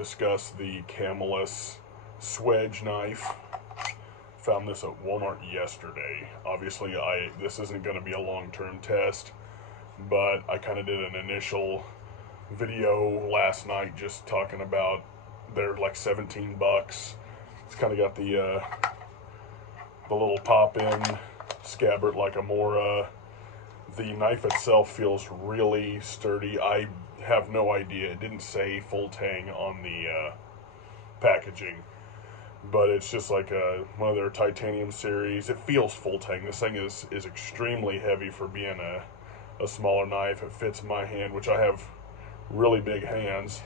discuss the Camillus Swedge knife. Found this at Walmart yesterday. Obviously, this isn't going to be a long-term test, but I kind of did an initial video last night just talking about they're like 17 bucks. It's kind of got the little pop-in scabbard like a Mora. The knife itself feels really sturdy. I have no idea. It didn't say full tang on the packaging, but it's just like one of their titanium series. It feels full tang. This thing is extremely heavy for being a smaller knife. It fits my hand, which I have really big hands.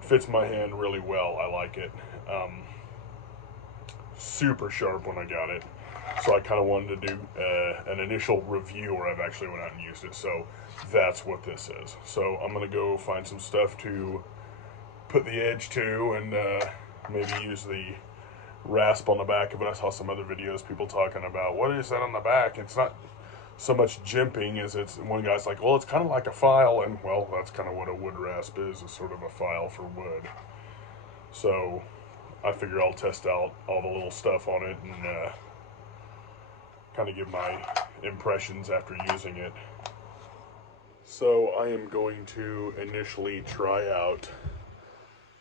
It fits my hand really well. I like it. Super sharp when I got it. So I kind of wanted to do an initial review where I've actually went out and used it. So that's what this is. So I'm going to go find some stuff to put the edge to, and maybe use the rasp on the back of it. I saw some other videos, people talking about, what is that on the back? It's not so much jimping as it's, one guy's like, well, it's kind of like a file, and well, that's kind of what a wood rasp is sort of a file for wood. So I figure I'll test out all the little stuff on it and kind of give my impressions after using it. So I am going to initially try out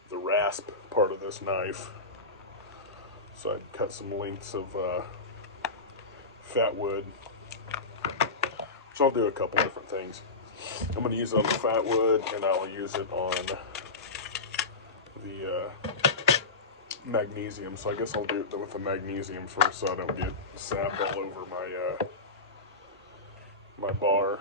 the rasp part of this knife. So I cut some lengths of fatwood, which I'll do a couple different things. I'm going to use it on the fatwood, and I'll use it on the magnesium. So I guess I'll do it with the magnesium first, so I don't get sap all over my bar.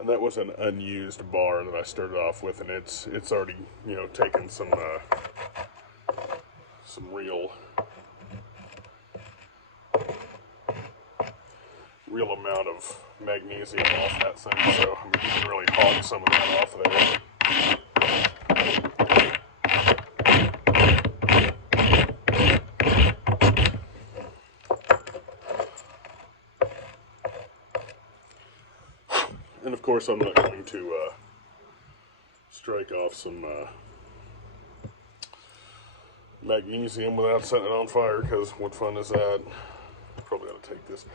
And that was an unused bar that I started off with, and it's already, you know, taken some real amount of magnesium off that thing, so I mean, you can really hog some of that off of there. And of course, I'm not going to strike off some magnesium without setting it on fire, because what fun is that? Probably ought to take this.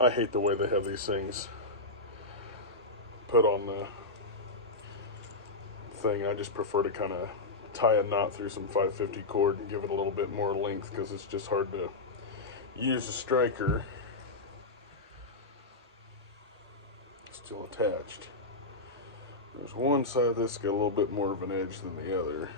I hate the way they have these things put on the thing. I just prefer to kind of tie a knot through some 550 cord and give it a little bit more length, because it's just hard to use a striker still attached. There's one side of this got a little bit more of an edge than the other.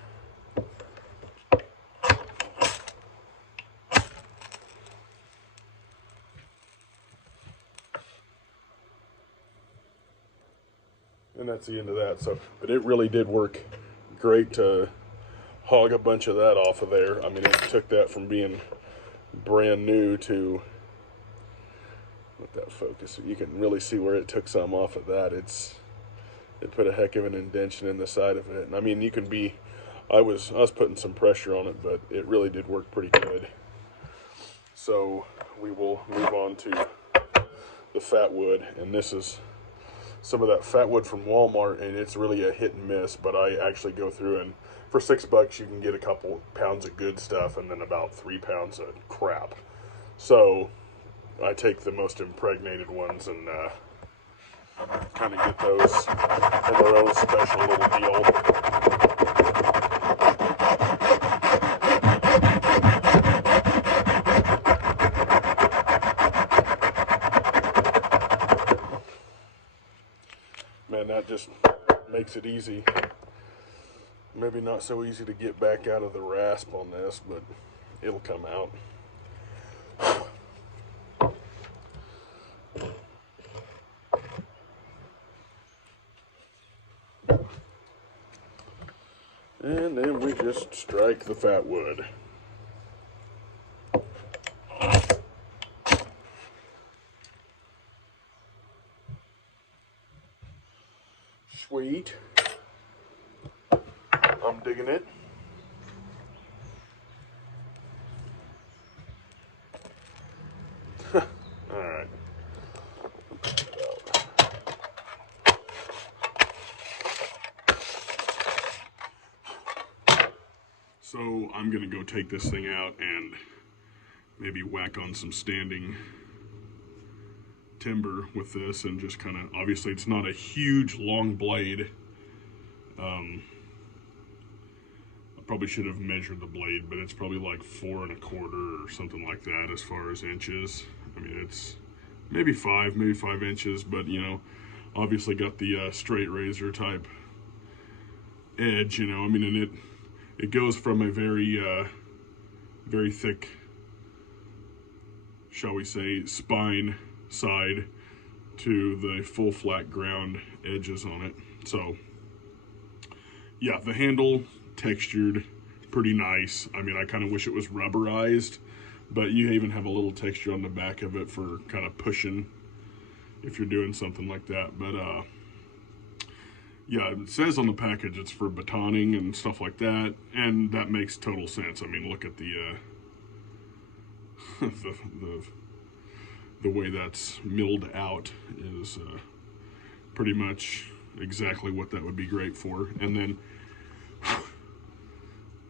And that's the end of that. So, but it really did work great to hog a bunch of that off of there. I mean, it took that from being brand new to, let that focus, you can really see where it took some off of that. It put a heck of an indentation in the side of it. And I mean, you can be, I was putting some pressure on it, but it really did work pretty good. So we will move on to the fatwood, and this is some of that fatwood from Walmart, and it's really a hit and miss, but I actually go through, and for $6 you can get a couple pounds of good stuff and then about 3 pounds of crap. So I take the most impregnated ones and kind of get those in their own special little deal. Man, that just makes it easy. Maybe not so easy to get back out of the rasp on this, but it'll come out. And then we just strike the fat wood. Sweet. I'm digging it. Alright. So I'm going to go take this thing out and maybe whack on some standing timber with this and just kind of, obviously it's not a huge long blade. I probably should have measured the blade, but it's probably like 4 1/4 or something like that as far as inches. I mean, it's maybe 5 inches, but you know, obviously got the straight razor type edge, you know. I mean, and it goes from a very thick, shall we say, spine side to the full flat ground edges on it. So yeah, the handle textured, pretty nice. I mean, I kind of wish it was rubberized, but you even have a little texture on the back of it for kind of pushing if you're doing something like that. But yeah, it says on the package it's for batoning and stuff like that, and that makes total sense. I mean, look at the the way that's milled out is pretty much exactly what that would be great for. And then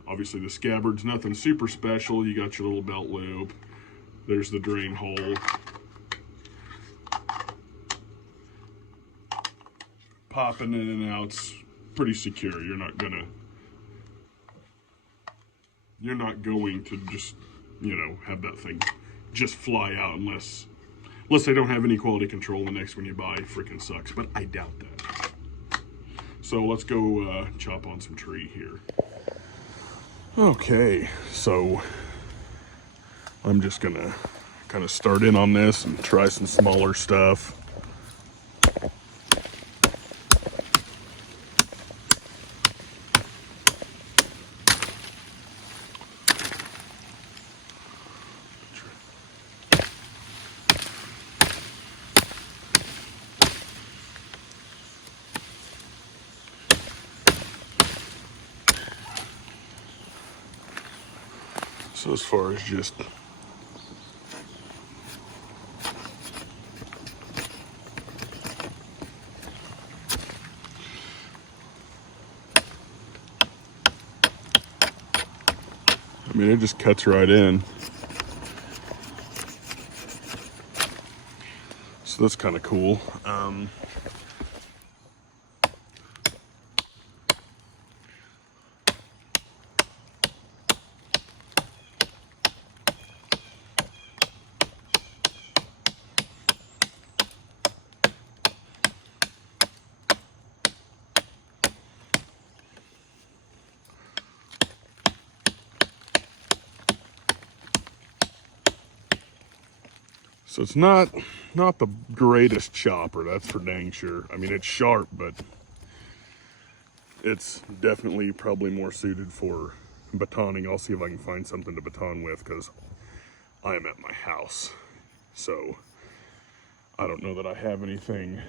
obviously the scabbard's nothing super special. You got your little belt loop. There's the drain hole. Popping in and out's pretty secure. You're not going to just, you know, have that thing just fly out unless they don't have any quality control. The next one you buy freaking sucks, but I doubt that. So let's go chop on some tree here. Okay, so I'm just gonna kind of start in on this and try some smaller stuff. So as far as just I mean, it just cuts right in. So that's kind of cool. So it's not the greatest chopper, that's for dang sure. I mean, it's sharp, but it's definitely probably more suited for batoning. I'll see if I can find something to baton with, because I am at my house. So I don't know that I have anything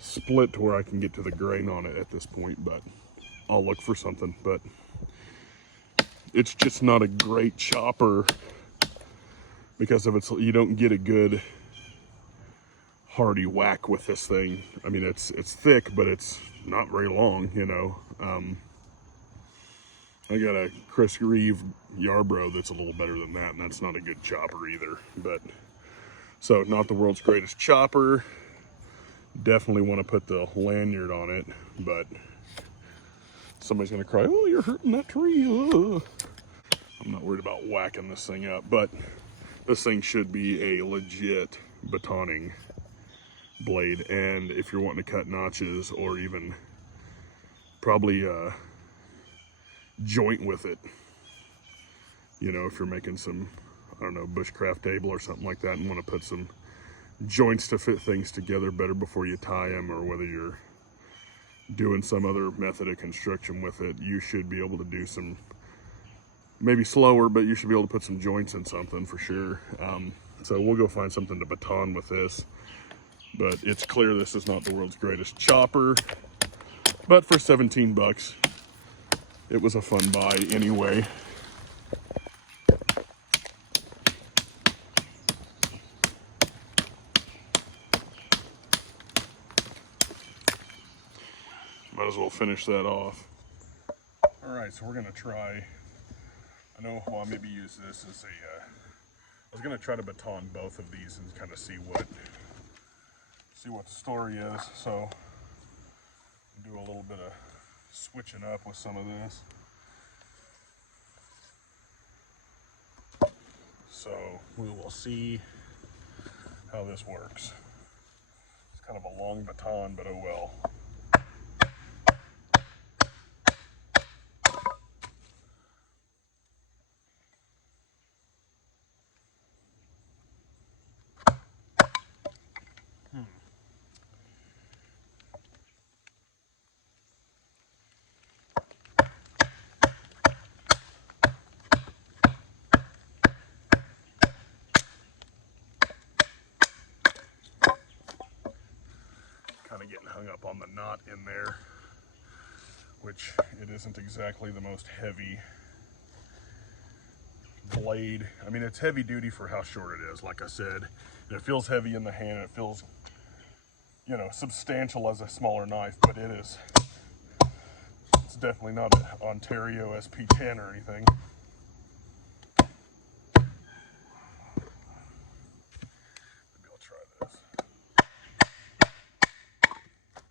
split to where I can get to the grain on it at this point, but I'll look for something. But it's just not a great chopper because of you don't get a good hearty whack with this thing. I mean, it's thick, but it's not very long, you know. I got a Chris Reeve Yarbrough that's a little better than that, and that's not a good chopper either. But so not the world's greatest chopper. Definitely want to put the lanyard on it, but somebody's gonna cry, "Oh, you're hurting that tree." Ugh. I'm not worried about whacking this thing up, but this thing should be a legit batoning blade. And if you're wanting to cut notches or even probably joint with it, you know, if you're making some, I don't know, bushcraft table or something like that and want to put some joints to fit things together better before you tie them, or whether you're doing some other method of construction with it, you should be able to do some, maybe slower, but you should be able to put some joints in something for sure. So we'll go find something to baton with this. But it's clear this is not the world's greatest chopper. But for 17 bucks, it was a fun buy anyway. Might as well finish that off. All right, so we're gonna try, I know I'll maybe use this as a, I was gonna try to baton both of these and kind of see what the story is. So do a little bit of switching up with some of this. So we will see how this works. It's kind of a long baton, but oh well. Kind of getting hung up on the knot in there, which it isn't exactly the most heavy blade. I mean, it's heavy duty for how short it is, like I said. And it feels heavy in the hand. It feels, you know, substantial as a smaller knife, but it's definitely not an Ontario SP10 or anything. Maybe I'll try this.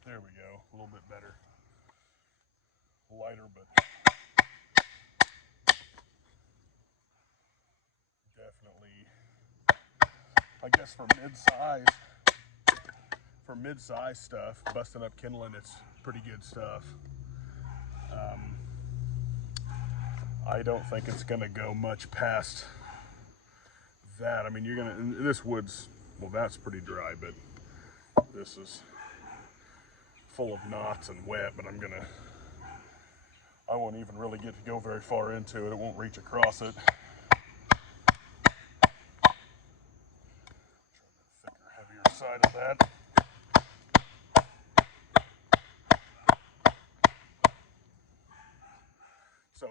There we go, a little bit better. Lighter, but definitely, I guess for mid-size stuff, busting up kindling, it's pretty good stuff. I don't think it's gonna go much past that. I mean, this wood's, well, that's pretty dry, but this is full of knots and wet, but I won't even really get to go very far into it. It won't reach across it. Try the thicker, heavier side of that. So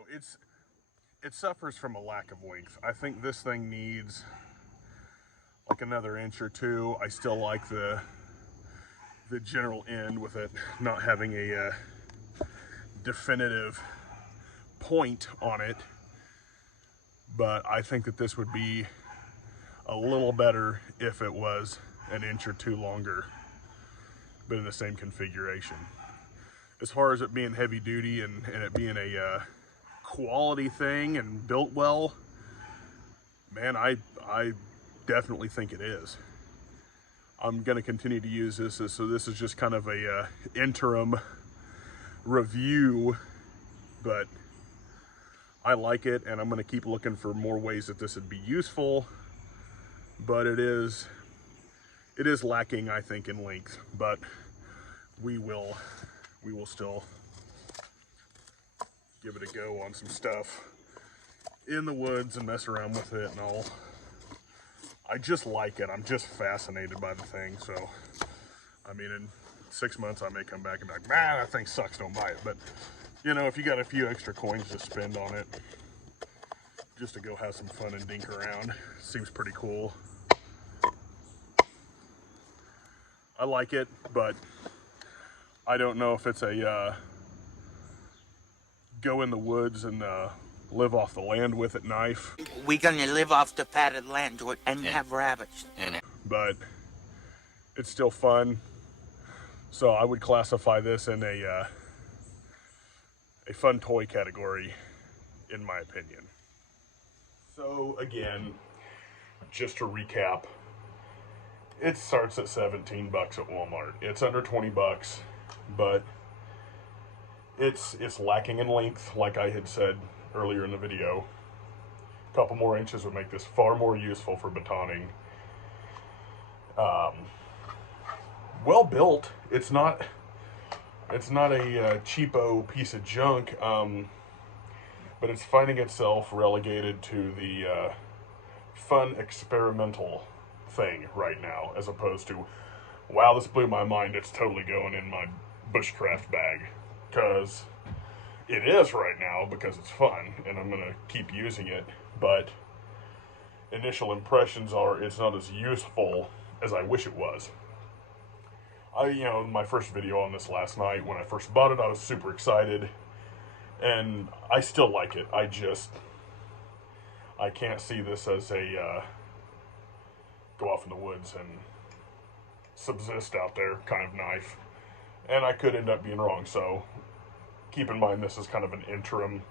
it suffers from a lack of length. I think this thing needs like another inch or two. I still like the general end with it not having a definitive point on it, but I think that this would be a little better if it was an inch or two longer, but in the same configuration. As far as it being heavy duty and it being a quality thing and built well, man, I definitely think it is. I'm going to continue to use this, so this is just kind of a interim review, but I like it, and I'm going to keep looking for more ways that this would be useful. But it is lacking, I think, in length, but we will still give it a go on some stuff in the woods and mess around with it and all. I just like it. I'm just fascinated by the thing. So, I mean, in 6 months I may come back and be like, man, that thing sucks, don't buy it. But, you know, if you got a few extra coins to spend on it, just to go have some fun and dink around, seems pretty cool. I like it, but I don't know if it's a go in the woods and live off the land with it knife. We're gonna live off the fatted land and have rabbits. But it's still fun. So I would classify this in a fun toy category, in my opinion. So again, just to recap, it starts at 17 bucks at Walmart. It's under 20 bucks, but it's lacking in length, like I had said earlier in the video. A couple more inches would make this far more useful for batoning. Well built. It's not, It's not a cheapo piece of junk, but it's finding itself relegated to the fun experimental thing right now, as opposed to, wow, this blew my mind, it's totally going in my Bushcraft bag. Because it is right now, because it's fun, and I'm going to keep using it, but initial impressions are it's not as useful as I wish it was. My first video on this last night, when I first bought it, I was super excited, and I still like it. I can't see this as a go off in the woods and subsist out there kind of knife, and I could end up being wrong, so keep in mind this is kind of an interim,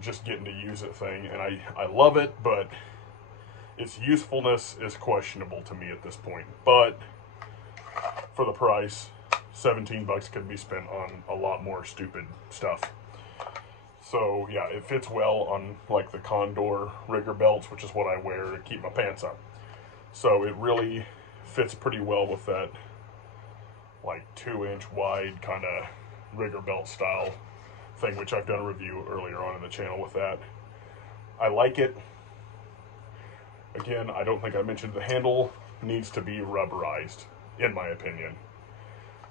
just getting to use it thing, and I love it, but its usefulness is questionable to me at this point. But for the price, 17 bucks could be spent on a lot more stupid stuff. So yeah, it fits well on like the Condor rigger belts, which is what I wear to keep my pants up. So it really fits pretty well with that like 2-inch wide kind of rigger belt style thing, which I've done a review earlier on in the channel with that. I like it. Again, I don't think I mentioned the handle needs to be rubberized, in my opinion.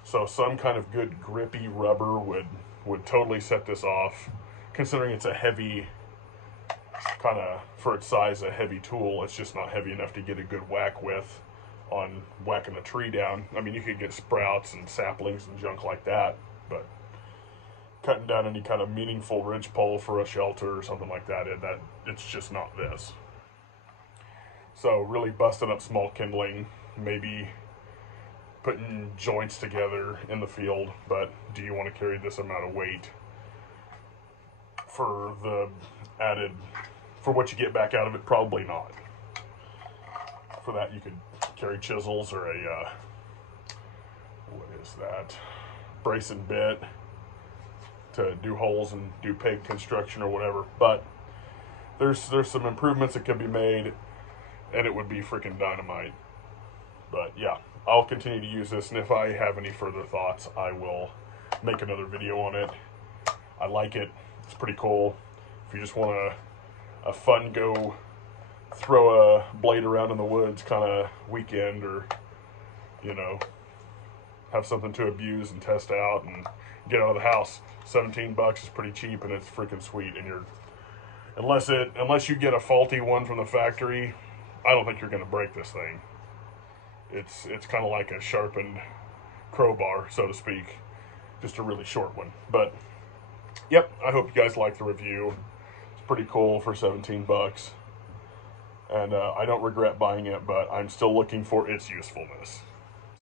So some kind of good grippy rubber would totally set this off, considering it's a heavy, kind of, for its size, a heavy tool. It's just not heavy enough to get a good whack with on whacking a tree down. I mean, you could get sprouts and saplings and junk like that, but cutting down any kind of meaningful ridgepole for a shelter or something like that, it's just not this. So really busting up small kindling, maybe putting joints together in the field, but do you want to carry this amount of weight for the added, for what you get back out of it? Probably not. For that you could carry chisels or a, what is that, brace and bit to do holes and do peg construction or whatever, but there's some improvements that could be made, and it would be freaking dynamite. But yeah, I'll continue to use this, and if I have any further thoughts, I will make another video on it. I like it. It's pretty cool. If you just want a fun go throw a blade around in the woods kind of weekend, or have something to abuse and test out and get out of the house, 17 bucks is pretty cheap, and it's freaking sweet. And unless you get a faulty one from the factory, I don't think you're going to break this thing. It's kind of like a sharpened crowbar, so to speak, just a really short one. But yep, I hope you guys like the review. It's pretty cool for 17 bucks, and I don't regret buying it, but I'm still looking for its usefulness.